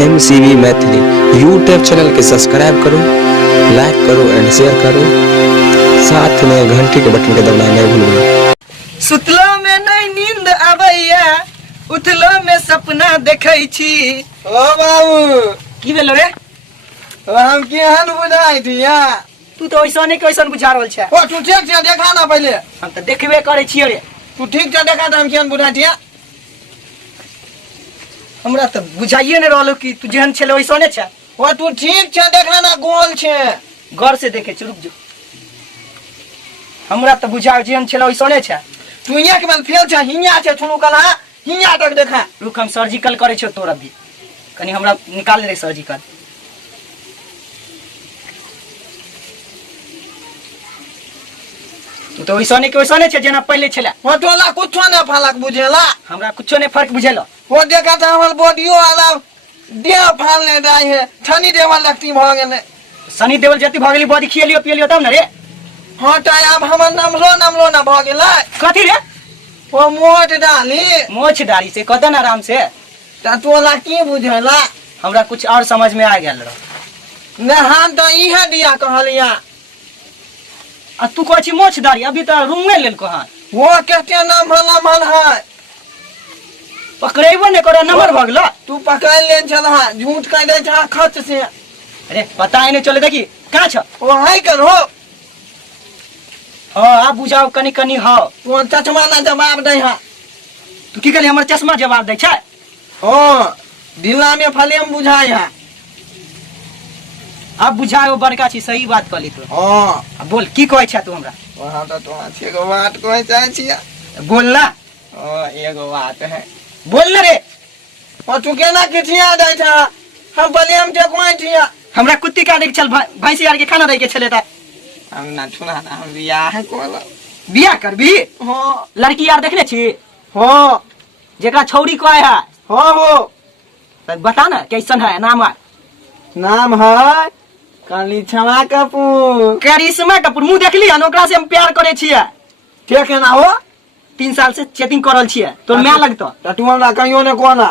MCV Maithili YouTube channel के subscribe करो, like करो एंड शेयर करो, साथ में घंटी के बटन के दबाना नहीं भूलना। सुतलो में नहीं नींद आबैया, उठलो में सपना देखै छी। ओ बाबू की भेलो रे? हम केहन बुझाई दिया? तू तो ऐसा कैसन बुझा रहल छै? ओ तू ठीक छै देखा ना पहले। हम तो देखबे करे छियै रे। तू ठीक छै देखा त हम केहन बुझाई दिया? हमरा तो बुझाइए नहीं रहलो कि तू जेहन छले वैसने छै। ओ तू ठीक छै देखा ना गोल छै। गौर से देखे छ, रुक जो। हमरा तो बुझा जेहन छले वैसने छै। तू एक बार फेल छै, हिया छै छुनु कला, हिया तक देखा। रुक हम सर्जिकल करे छ तोरा भी। कनी हमरा निकाल दे सर्जिकल। तू तो वैसने के वैसने छै जेना पहले छले। ओ तोला कुछो नै फलक बुझेला। हमरा कुछो नहीं फर्क बुझेलो। ओ देखा त हमर बॉडीओ आला देह फालने दाई है, ठनी देवल लगती भ गेले। सनी देवल जति भ गेली, बॉडी खियलियो पियलियो तब न रे। हां त अब हमर नामलो ना भ गेलै। कथी रे? ओ मोट डाली मोछ डाली से कदन आराम से। त तोला की बुझेला? हमरा कुछ और समझ में आ गेल रहो। ने हम त इहे दिया कहलिया। आ तू कहै छी मोछ दाढ़ी, अभी तो रूम में लेल कहां। वो केते नाम भला मन है। पकड़ेबो ने करो, नंबर भ गेलो। तू पकड़ ले चला, झूठ कह दे जा खच से। अरे पता ही नहीं चले, देखी कहां छ? ओ हाय करो। हां आ बुझाओ कनी कनी हां। तू चचमा ना जवाब दे हा। तू की कहली हमर चश्मा जवाब दे छै? हां दिला में फलेम बुझाय है। अब बुझाओ बड़का छी, सही बात कहली तू। हां अब बोल की कहै छै तू हमरा? वहां तो अच्छी एगो बात कहै चाहे छिया। बोल ना। ओ एगो बात है। बोल ना रे। ओ तू केना किथिया दै था? हम फलेम ते कोइ छिया। हमरा कुत्ती काटे के चल भैंसी यार के खाना दे के छले त। हम ना छुना ना, हम बियाह है कोला। बियाह करबी? हां लड़की यार देखले छी? हां जेकरा छौरी कहै है। हां हो। त बता ना कैसन है, नाम है? नाम है काली छमा कपूर। करिश्मा कपूर। मुंह देखली हन, ओकरा से हम प्यार करे छियै। के केना हो? 3 साल से चैटिंग करल छियै। तोर मैं लगतो त तू हमरा कहियो ने कोना।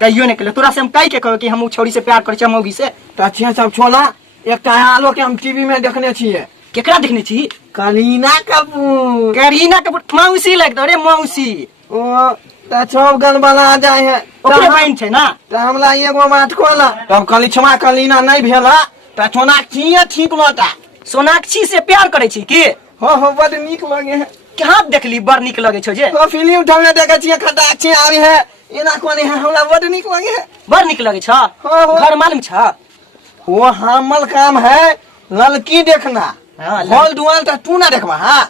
कहियो नहीं कहले। तोरा से हम कहि के कहब कि हम उ छौरी से प्यार करे छियै, मौगी से। त अच्छे सब छोला। एक आलो के हम टीवी में देखने छिए। केकरा देखने छी? करीना कपूर। करीना कपूर मौसी लगतो रे, मौसी। ओ त सब गन बना जाए है। ओकरे बहन छै ना। त हमरा एगो बात कोला। तब कली छमा कलीना नहीं भेला त छोना किए ठीक लता। सोनाक्षी से प्यार करे छी की? हो बड़ नीक लगे है। कहाँ देखली बड़ निक लगे छौ जे? ओ फिल्म ठमने देखे छिए, खटाक्षी आवी है, एना कोने है, हमरा बड़ नीक लगे है। बड़ निक लगे छ? हो। घर मालूम छ? वो हमल काम है लड़की देखना। हां हॉल दुआल त तू ना देखबा। हां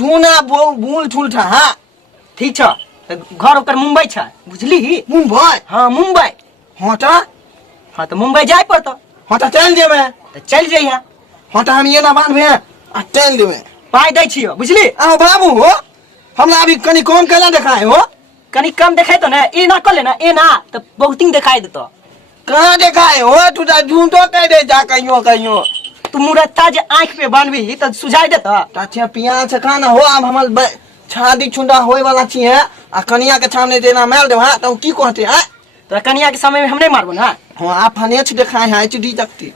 तू ना भूल छुल था। हां ठीक छ। घर ओकर मुंबई छ, बुझली? मुंबई। हां मुंबई। हां त मुंबई जाय पड़तो। हां त चल जेबे। त चल जइहा। हां त हम ये ना बांधबे आ चल जेबे। पाई दै छियो, बुझली? आ बाबू हो, हमरा अभी कनी कौन केना देखाए हो? कनी कम देखाई तो ना, ए ना कर लेना, ए ना तो बहुतिंग दिखाई देतो। कहां देखाए हो? तू त झूठो कह दे जा कहियो। तू मुरत्ता जे आंख पे बांधबी त सुझाई देता। अच्छा पिया से खाना हो। अब हमर शादी छुंडा होए वाला छी है आ कनिया के सामने देना मार दे। हां त की कहते है? तो कनिया के समय में हम नहीं मारबो ना। हां आप फनेच देखाए है एचडी तकती।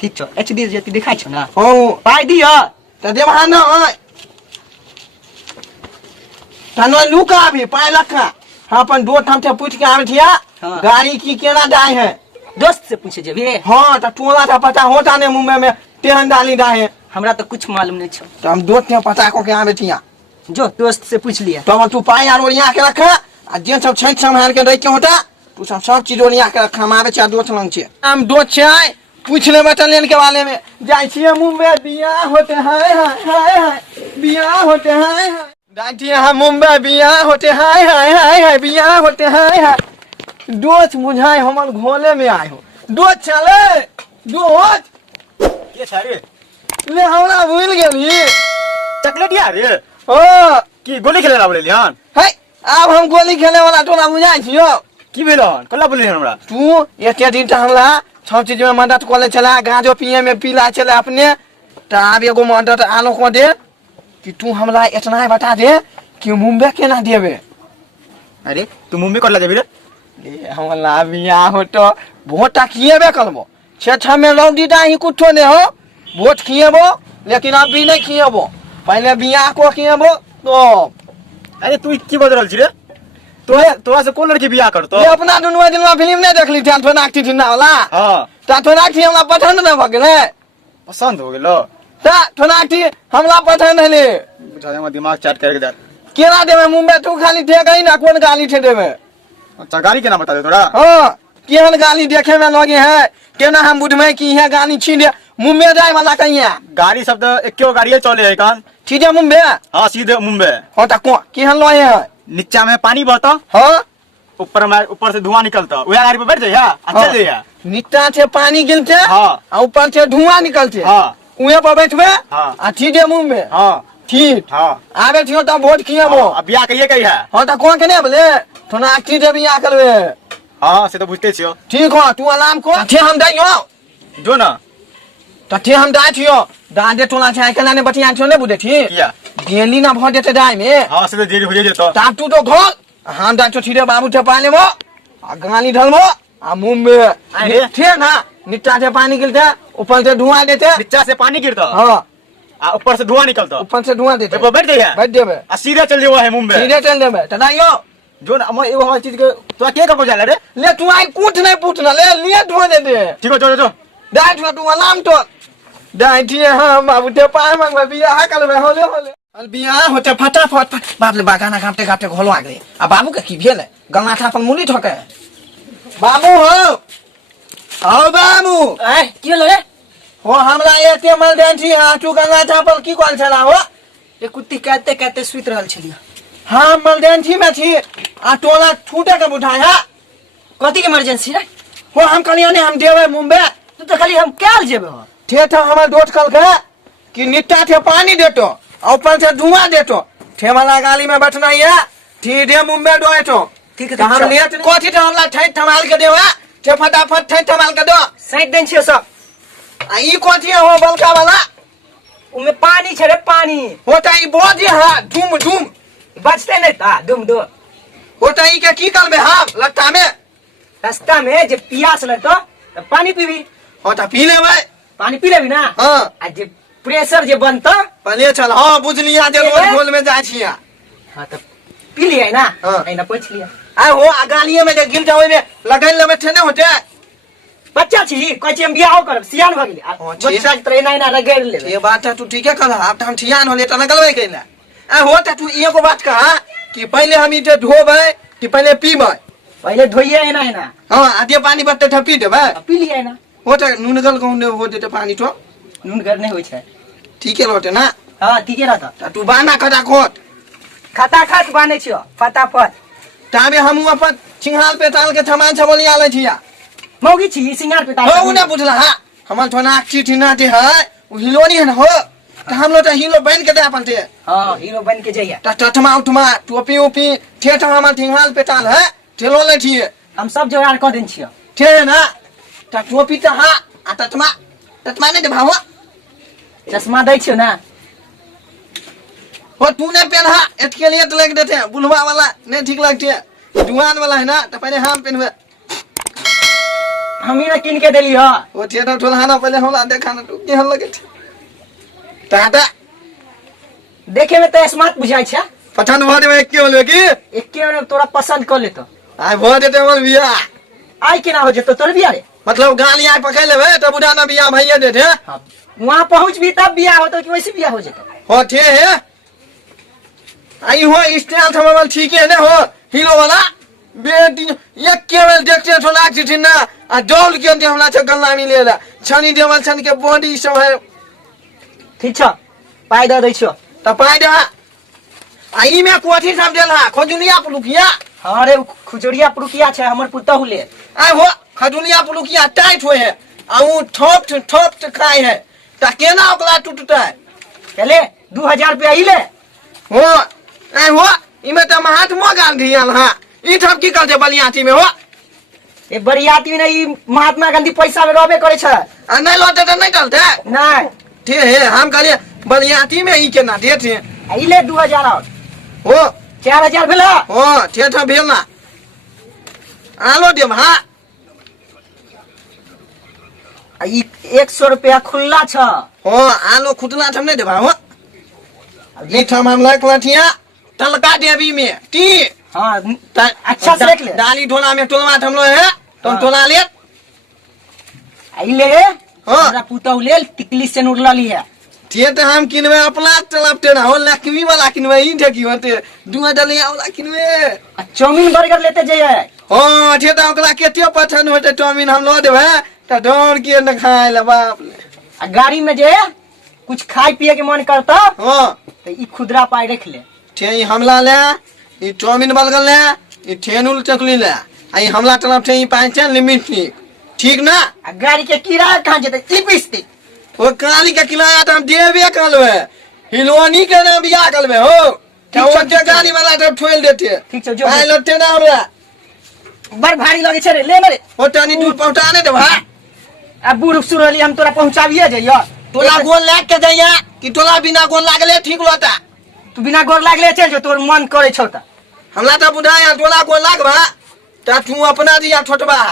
ठीक छ, एचडी जति दिखाई छ ना। हां पाई दियो त देबा ना। तनो लुका भी पाए लखा। हां अपन दो ठाम से पूछ के आवे थिया। हाँ। गाड़ी की केना जाए है? दोस्त से पूछे जेबे। हां त टोला का पता होता ने मुंबई में तेहन डाली है। हमरा तो कुछ मालूम नहीं छ। त हम दो थे पता को के आवे थिया। जो दोस्त से पूछ लिया। तो तू पाई आर ओरिया के रखा आ जे सब छैठ संभाल के रह के होता तू सब चीज ओरिया के रखा। हम आवे छ दो लंग छे। हम दो छे पूछ ले बटन के बारे में। जाय छिए मुंबई बियाह होते हाय हाय बियाह होते हाय। जाय हम मुंबई बियाह होते हाय बियाह होते हाय। दोस्त बुझाए हमर घोले में आए हो। दोस्त चले दोस्त के छ रे? ले हमरा भूल गेली। चॉकलेट यार रे? ओ की गोली खेले बोले लियान? है अब हम गोली खेले वाला तोरा बुझाई छियो? की भेलन? कल्ला बोले हमरा? तू एते दिन त हमरा सब चीज में मदद करे चला। गांजो पिए में पीला चला अपने। त अब एगो मदद आलो को दे कि तू हमरा इतना बता दे कि मुंबई केना देबे। अरे तू मुंबई करला जाबी रे? हमला बियाह होतो भोट खिएबे करबो छेछा में रौदी डाही कुछो ने हो भोट खिएबो लेकिन अभी नहीं खिएबो पहले बियाह को खिएबो तो अरे तू की बोल रहल छी रे तोरा से कोन लड़की बियाह करतो ये अपना दुनू दिन में फिल्म नहीं देखली ध्यान थोड़ा नाकती थी ना वाला हां ता थोड़ा नाकती हमरा पसंद ना भ गेले पसंद हो गेलो ता थोड़ा नाकती हमरा पसंद है बुझा दे दिमाग चाट करके दे केना देवे मुंबई तू खाली ठेक ही ना कौन गाली ठे देवे अच्छा गाड़ी के नाम बता दे तोरा हां केहन गाली देखे में लगे है केना हम बुझमे की है गाली छीने मुंबई जाए वाला कहिया गाड़ी सब तो एक्के गाड़ी चले है कान सीधे मुंबई हां सीधे मुंबई हो ता को केहन लगे है नीचा में पानी बहता हां ऊपर से धुआं निकलता वही गाड़ी पे बैठ जाइया चल जाइया नीचा से पानी गिरते हाँ और ऊपर से धुआं निकलते हाँ उहे पर बैठबे हाँ आ सीधे मुंबई हाँ ठीक हाँ आबे थियो त वोट खिएबो अब बियाह कहिए कही है हो त कोन केने बोले थोना आखी दे बियाह करबे हाँ से तो बुझते छियो ठीक हो तू अलार्म को थे हम दाइयो जो ना त थे हम दाइ थियो दादे टोला छै केना ने बटिया थियो ने बुझे थी किया गेली ना भ जेते दाइ में हाँ से तो जेल हो जेतो ता तू तो घर हम दा तो सीधे बाबू थे पाले मो आ गाली ढलमो आ मुंबई अरे। थे ना नीचा से पानी गिरते ऊपर से धुआं देते नीचा से पानी गिरता हां ऊपर से धुआं निकलता ऊपर से धुआं देते बैठ जाइया बैठ देबे सीधा चल जाओ है मुंबई सीधे चल देबे त दाइयो जो ना मैं एगो हर चीज के तो के को जाला रे ले तू आई कूट नहीं पूछना ले लिए धुआं दे दे ठीक है जो दाइ तू अलार्म तो दाइ थी हां बाबू थे पाए मंगबे बियाह करबे होले होले अल बियाह होते फटाफट बाप ले बागाना काटते काटते घोलो आ गए आ बाबू के की भेल गंगा था अपन मुली ठोके बाबू हो आओ बाबू ए की होलो रे हो हमरा एते मल देन छी आ तू गंगा था पर की कोन छला हो ये कुत्ती कहते कहते सुत रहल छलिया हां मल देन छी में छी आ टोला छूटे के बुझाया कथी के इमरजेंसी रे हो हम कलिया ने हम देवे मुंबई तू तो खाली हम क्या जेबे हो थे था हमर दोस्त कल के कि निट्टा थे पानी देतो और ऊपर से धुआं देतो थे वाला गाली में बैठना है सीधे मुंबई डोएतो ठीक है तो हम लेट कोठी तो हमला ठै थमाल के देवा थे फटाफट ठै थमाल के दो साइड देन छियो सब आ ई कोठी हो बलका वाला उमे पानी छे रे पानी होता ई बोझ हा धूम धूम बचते नहीं था दुम दो होता ई के की करबे हम लट्टा में रास्ता में जे पियास लगतो तो पानी पीबी होता पी लेबै पानी पी लेबी ना हां आ जे प्रेशर जे बनतो पले चल हां बुझलिया जे रोज गोल में जाय छिया हां तो पी लिया ना हाँ। ना पोछ लिया आ हो आ गालिए में जे गिर जाओ में लगन लेबे थे ने होते बच्चा छी कहै छी हम बियाह करब सियान भ गेली हाँ, छी। बच्चा त एना एना रगड़ लेबे ये बात है तू ठीक है कल अब हम ठियान होले त लगलबे कैला आ होता तू एगो बात कहा कि पहले हम इते धोबै कि पहले पीबै पहले धोइए एना एना हां आधे पानी बत्ते ठपी देबै आ पी लिया ना होता नुनगल कहूं ने हो देते पानी तो नून कर नहीं होय छै ठीक है होते ना हां ठीक है रहता त तू बाना खटा खोट खाता खात बाने छियो फटाफट ताबे हम अपन सिंहाल पे ताल के सामान सब लिया ले छिया मौगी छी सिंगार पे हो उ ना बुझला हां हमर थोना चिठी ना दे है उ हिलोनी है ना हो त हम लोग हिलो बन के दे अपन ते हां हीरो बन के जइया त टटमा उठमा टोपी ओपी ठेठ हमर सिंहाल पे ताल है चलो ले छिए हम सब जोगाड़ क देन छियो ठे ना त टोपी त हां आ टटमा ने दे भाव चश्मा दै छियो ना हो तू ने पहना एतके लिए लग देते बुलवा वाला नहीं ठीक लगते जुआन वाला है ना त पहले हम पहनबे हम ही ना किन के देली हो वो ठेठ ठोला ना पहले हमरा देखा ना तू केहन लगे टाटा देखे में तो स्मार्ट बुझाय छै पठान भर में एक के बोलबे की एके में तोरा पसंद कर लेतो आय भर देते हमर बिया आई केना हो जेतो तोर बिया रे मतलब गाली आय पकड़ लेबे त बुढ़ाना बिया भइए देते हां वहां पहुंच भी तब बिया होतो कि वैसे बिया हो जेतो हो ठे है आई हो स्टाइल थमल ठीक है ने हो हीरो वाला बेटी एक केवल देखते तो लाग चिठी ना आ डोल के अंदर हमरा छ गल्ला मिलेला छनी देवल छन के बॉडी सब है ठीक छ पाइ द दै छियो त पाइ दा आई में कोठी सब देला खजुलिया पुलुकिया हां रे खुजड़िया पुरुकिया छै हमर पुतहु ले आय हो खजुलिया पुलुकिया टाइट होए है आ उ ठोप खाए है त केना ओकला टूटता है पहले 2000 रुपया ही ले हो आय हो इमे त महात्मा गांधी आल हां ई ठप की कर दे बलियाती में हो ए बरियाती में ई महात्मा गांधी पैसा में रहबे करे छै आ नहीं लौटे त नहीं चलते नहीं ठीक है हम कहलिए बलियाती में ई केना देते ई ले 2000 और हो 4000 भेला हो ठेठ भेल ना आलो देब हाँ 100 रुपया खुल्ला छ। हो आलो खुटला ठम नहीं देबा हो ये ठम हम लाइक लठिया तलका देवी में टी हाँ अच्छा से देख ले। डाली ढोला में टोलवा ठमलो है तो टोला ले आई ले हाँ। हमरा पुतौ ले टिकली से नुरला ली है। ते तो हम किनवे अपना चलाते ना हो लक्ष्मी वाला किनवे ई ठकी होते दुआ डलिया वाला किनवे चाउमीन बर्गर लेते जाइए। हो ते तो ओकरा केते पठन होते चाउमीन हम लो देबे त डोर के न खाए ले बाप ले गाड़ी में जे कुछ खाए पिए के मन करता हां तो ई खुदरा पाई रख ले। ते ई हमला ले ई चाउमीन बर्गर ले ई ठेनुल चकली ले आई हमला तरफ से ई पाँच लिमिट ठीक ना गाड़ी के किराया कहाँ जेते ई पिसती वो काली का किराया तो हम देबे करबे हिलोनी के ना बियाह करबे हो ठीक वो छै, जे गाड़ी वाला तो ठोल देते ठीक छै, जो आइ लटे ना हमरा बड़ भारी लगे छे रे ले मरे। ओ टनी दूर पहुंचाने दे भाई अब बूढ़ सुरली हम तोरा पहुंचाबिए जाइए। टोला गोल लाग के जाइया कि टोला बिना गोल लागले ठीक लोटा तू बिना गोर लागले चल जो तोर मन करे छौ त हमला तो बुढ़ाया टोला गोल लागबा ता तू अपना दिया छोटबा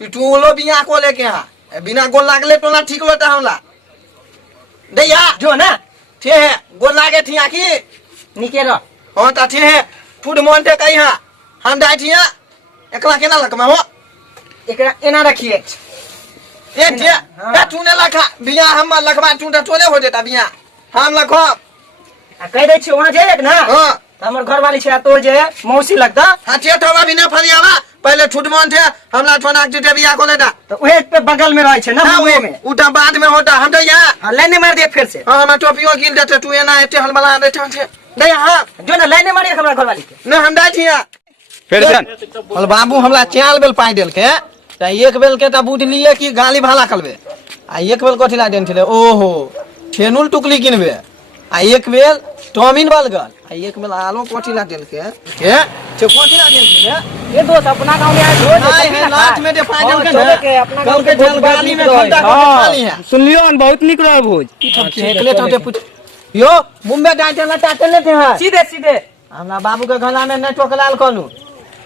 कि तू लो बिया को लेके आ बिना गोल लागले टोला ठीक लोटा हमला दैया जो ना थे है गोल लागे थी आकी निके रह। हां ता थे है फूड मोंटे कही हां हम दाई थिया एकला केना लकमा हो एकरा एना रखिए ए थे का तू ने लखा बिया हम लखबा तू त टोले हो जेता बिया हम लखो आ कह दे छी वहां जाए ना हां तो हमर घर वाली छे तो जे मौसी लगता हां थे थवा भी ना फरियावा पहले छूट मन थे हमला छोना के बिया को लेता तो उहे पे बगल में रहे छे ना हां मुंह में उटा बाद में होता हम दैया लाइन मार दे फिर से। हां हम टोपियो गिल देते तू एना एते हलबला बैठा छे दैया हां जो ना लाइन मारिए हमरा घर वाली के न हम दाई थिया फिर सन बोल बाबू हमला चाल बेल पाई देल के त एक बेल के त बूझ लिए कि गाली भाला करबे आ एक बेल कथिला देन छले ओहो ठेनुल टुकली किनबे आ एक बेल टॉमिन बर्गर आ एक बेल आलू कथिला देल के छे कथिला देल छले ये दोस्त अपना गांव में आए धो आए हैं लास्ट में दे फाइनल हाँ, चले के अपना कल गाँव के के जल भोज गाली में बहुत घंटा हाँ। खाली है सुन लियो न बहुत निक रहा भोज एकले ठाटे पूछ यो मुंबई डाटे ना टाटे लेते हैं सीधे सीधे हमरा बाबू के गला में नेटवर्क लाल कलू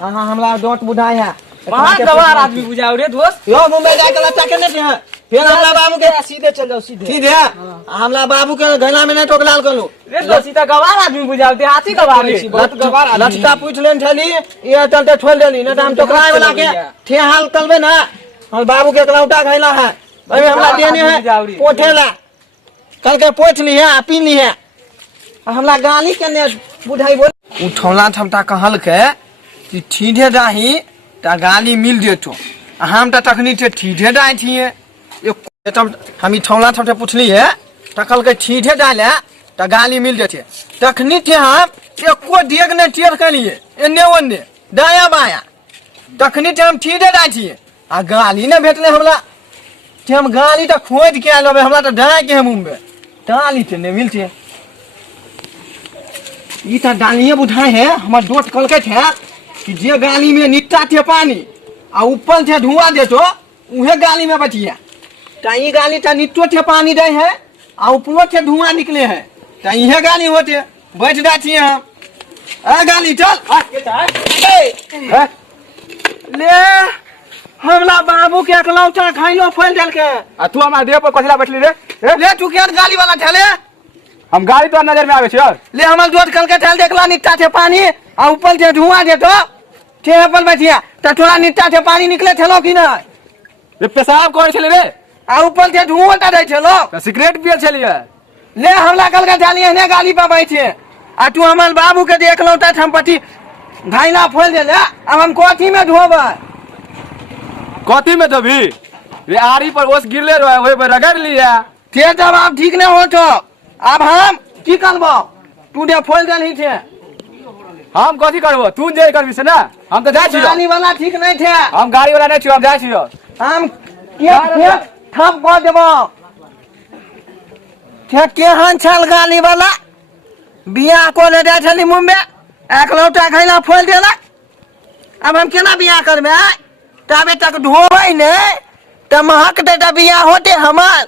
हां हमरा डोट बुढ़ाई है वहां गवार आदमी बुझाओ रे दोस्त। यो मुंबई जाके लटा के नहीं है फिर हमरा बाबू के सीधे चल जाओ सीधे ठीक है हमरा बाबू के गला में नेटवर्क लाल कलू रे दोस्त सीधा गवार आदमी बुझाओ दे हाथी गवार रे बहुत गवार आदमी लटका पूछ लेन छली ये चलते छोड़ देली न त हम टोकराए वाला के ठे हाल करबे ना हम बाबू के लौटा खैला है अबे हमरा देने है पोठेला कल के पोछ ली है पी ली है हमरा गाली के ने बुढ़ाई बोल उठौला थमता कहल के कि ठीठे डाही ता गाली मिल जेतो हम त तखनी ते ठीठे डाही थिए हम ठौला थमते पूछली है तकल के ठीठे डाले त गाली मिल जेते तखनी थे हम एको डेग ने टेर कलिए एने ओने दाया बाया तखनी थे हम ठीठे डाही थिए आ गाली ने भेटले हमरा थे हम गाली त खोद के आलबे हमरा त डाय के मुंह में गाली थे ने मिलते ई त डालिए बुझाए है हमर डोट कल के थे कि जे गाली में निकटा थे पानी आ ऊपर थे धुआं देतो उहे गाली में बचिया ता ई गाली ता निकटो थे पानी दे है आ ऊपर थे धुआं निकले है ता इहे गाली होते बैठ जाती है हम आ गाली चल ले हमला बाबू के एकलौता खाइलो फल देल के आ तू हमरा देह पर कथिला बैठली रे ले तू के गाली वाला ठेले हम गाड़ी तो नजर में आवे छ यार ले हमर दोस्त कल के ठेल देखला निकटा थे पानी आ ऊपर थे धुआं देतो थे अपन बचिया ता थोड़ा निकटा थे पानी निकले थेलो कि ना रे पेशाब करे छले रे आ ऊपर थे धुआं ता दे थेलो त सिगरेट पिए छलिए ले हमला कल के डालिए ने गाली पे बैठे आ तू हमर बाबू के देख लो ता थमपटी घाइला फोल दे ले अब हम कोठी में धोबा कथी में दबी रे आरी पर ओस गिरले रहे ओए पर रगड़ लिया ते जब आप ठीक नहीं हो तो अब हम की करबो तू दे फोल दे ही थे हम कथी करबो तू जे करबी से ना हम तो जाय छी गाली वाला ठीक नहीं थे हम गाड़ी वाला नहीं छी हम जाय छी हम के ठप को देबो थे केहन छल गाली वाला बियाह को ले जाय छली मुंबई एकलौटा खैला फोल देला अब हम केना बियाह करबे तबे तक धोबै ने त महक दे बियाह होते हमार